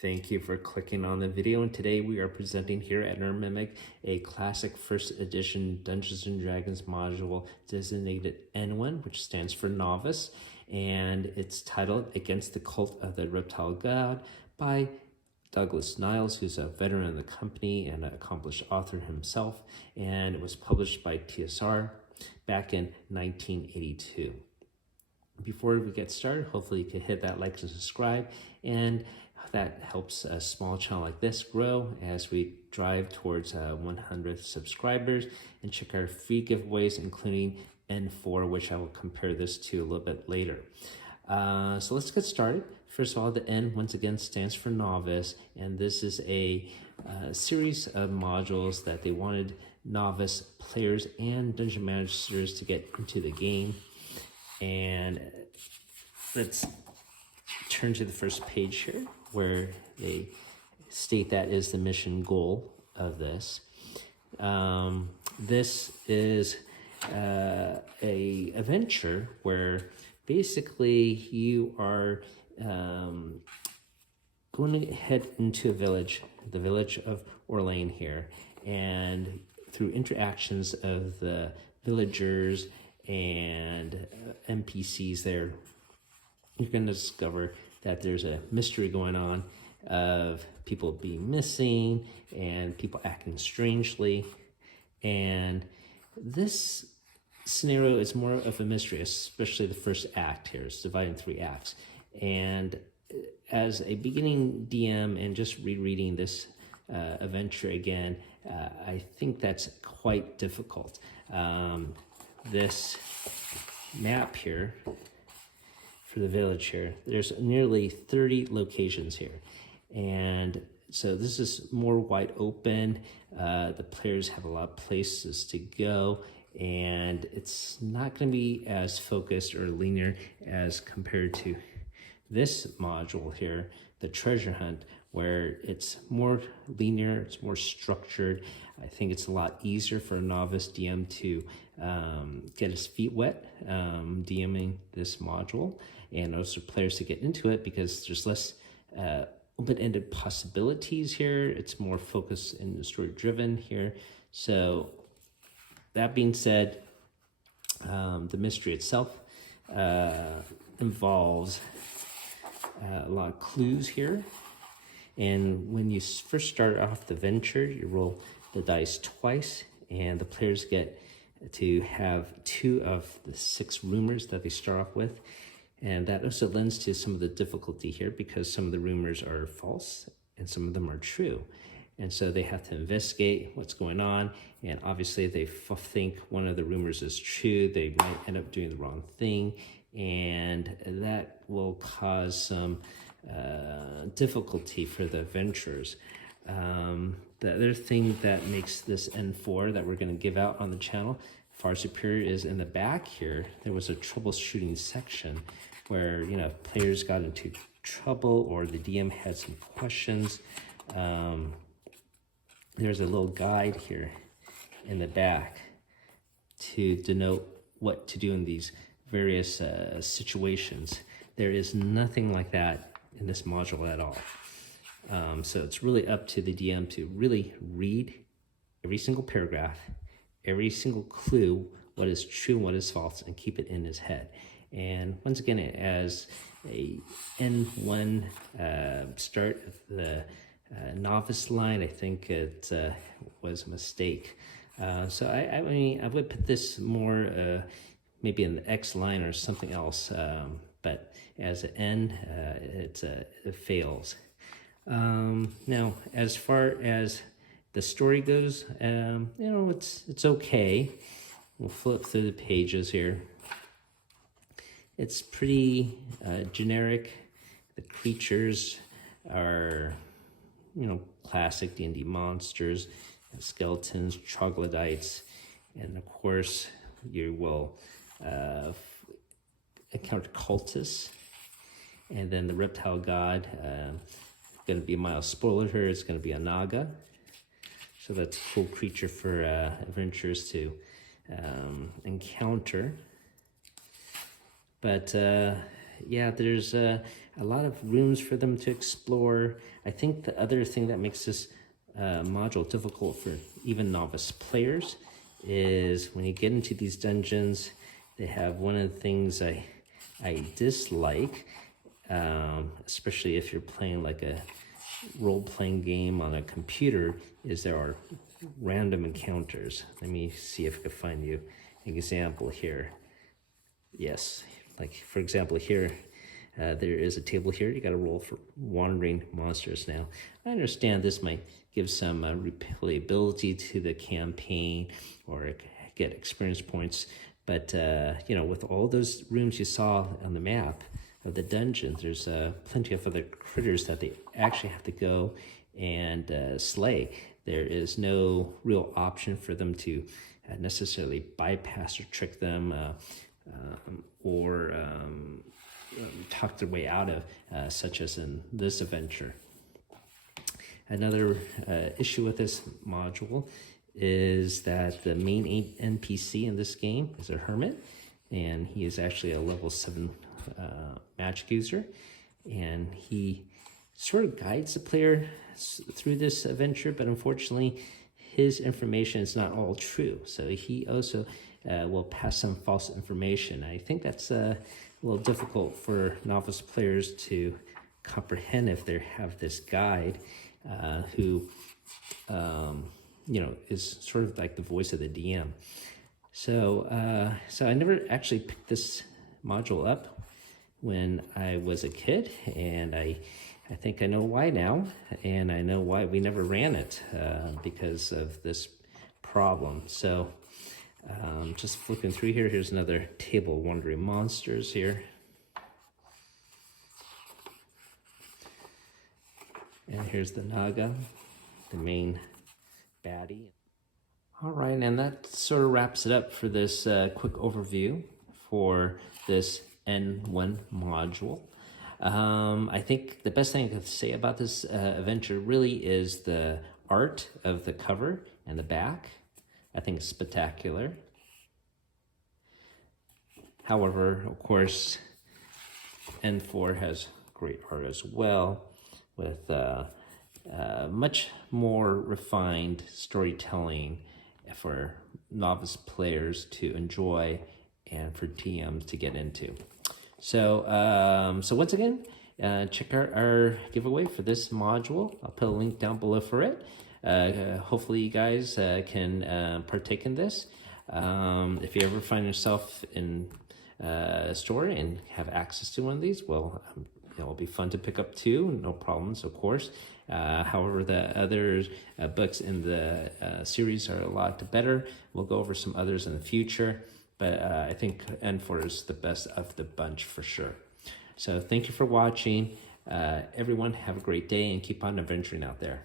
Thank you for clicking on the video, and today we are presenting here at Mimic a classic first edition Dungeons & Dragons module designated N1, which stands for Novice, and it's titled Against the Cult of the Reptile God by Douglas Niles, who's a veteran of the company and an accomplished author himself, and it was published by TSR back in 1982. Before we get started, hopefully you can hit that like and subscribe, and that helps a small channel like this grow as we drive towards 100 subscribers. And check our free giveaways, including N4, which I will compare this to a little bit later. So let's get started. First of all, the N once again stands for Novice, and this is a series of modules that they wanted novice players and dungeon masters to get into the game. And let's turn to the first page here, where they state that is the mission goal of this. This is a adventure where basically you are going to head into a village, the village of Orlane here, and through interactions of the villagers and NPCs there, you're going to discover that there's a mystery going on of people being missing and people acting strangely. And this scenario is more of a mystery, especially the first act here. It's divided in 3 acts. And as a beginning DM and just rereading this adventure again, I think that's quite difficult. This map here for the village here, there's nearly 30 locations here, and so this is more wide open. The players have a lot of places to go, and it's not going to be as focused or linear as compared to this module here, the treasure hunt, where it's more linear, it's more structured. I think it's a lot easier for a novice DM to get his feet wet DMing this module, and also players to get into it because there's less open-ended possibilities here. It's more focused and story-driven here. So that being said, the mystery itself involves a lot of clues here. And when you first start off the venture, you roll the dice twice, and the players get to have 2 of the 6 rumors that they start off with. And that also lends to some of the difficulty here, because some of the rumors are false and some of them are true. And so they have to investigate what's going on. And obviously they think one of the rumors is true. They might end up doing the wrong thing. And that will cause some difficulty for the adventurers. The other thing that makes this N4 that we're going to give out on the channel far superior is in the back here. There was a troubleshooting section where, you know, players got into trouble or the DM had some questions. There's a little guide here in the back to denote what to do in these various situations. There is nothing like that in this module at all. So it's really up to the DM to really read every single paragraph, every single clue, what is true and what is false, and keep it in his head. And once again, as a N1 start of the novice line, I think it was a mistake. So I mean, I would put this more maybe in the X line or something else, but as an N, it fails. Now, as far as the story goes, you know, it's okay. We'll flip through the pages here. It's pretty generic. The creatures are, you know, classic D&D monsters, skeletons, troglodytes, and of course you will encounter cultists. And then the reptile god, going to be a mild spoiler here, it's going to be a naga. So that's a cool creature for adventurers to encounter. But yeah, there's a lot of rooms for them to explore. I think the other thing that makes this module difficult for even novice players is when you get into these dungeons, they have one of the things I dislike, especially if you're playing like a role-playing game on a computer, is there are random encounters. Let me see if I can find you an example here. Yes, like for example here, there is a table here. You got to roll for wandering monsters. Now, I understand this might give some replayability to the campaign or get experience points, but you know, with all those rooms you saw on the map of the dungeon, there's plenty of other critters that they actually have to go and slay. There is no real option for them to necessarily bypass or trick them or talk their way out of, such as in this adventure. Another issue with this module is that the main NPC in this game is a hermit, and he is actually a level 7 magic user, and he sort of guides the player through this adventure, but unfortunately his information is not all true, so he also will pass some false information. I think that's a little difficult for novice players to comprehend if they have this guide who you know, is sort of like the voice of the DM. So I never actually picked this module up when I was a kid, and I think I know why now, and I know why we never ran it because of this problem. So just flipping through here, here's another table of wandering monsters here. And here's the Naga, the main baddie. All right, and that sort of wraps it up for this quick overview for this N1 module. I think the best thing I could say about this adventure really is the art of the cover and the back. I think it's spectacular. However, of course, N4 has great art as well, with much more refined storytelling for novice players to enjoy and for DMs to get into. So, so once again, check out our giveaway for this module. I'll put a link down below for it. Hopefully you guys can partake in this. If you ever find yourself in a store and have access to one of these, well, it'll be fun to pick up too, no problems, of course. However, the other books in the series are a lot better. We'll go over some others in the future, but I think N4 is the best of the bunch for sure. So thank you for watching. Everyone, have a great day and keep on adventuring out there.